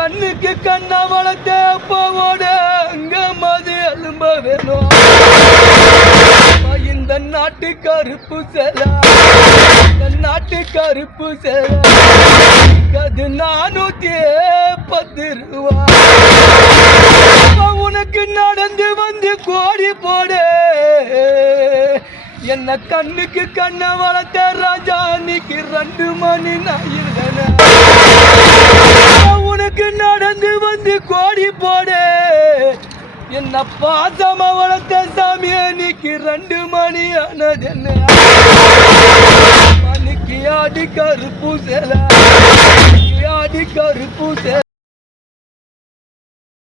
கண்ணுக்கு கண்ணா வளர்த்த அப்பாவோட அங்க மது அலும்ப வேணும். இந்த நாட்டு கருப்பு சேல, இந்த நாட்டு கருப்பு சேல அது 410 ரூபா. உனக்கு நடந்து வந்து கோடி போடு. என்ன கண்ணுக்கு கண்ண வளர்த்த ராஜா அன்னைக்கு 2 மணி நாயிருந்தன. உனக்கு நடந்து வந்து கோடி போடு. என்ன பாசமா வளர்த்த சாமி அன்னைக்கு 2 மணி ஆனது. என்ன மணிக்கு ஆடி கருப்பு சேல, ஆடி கருப்பு சேல.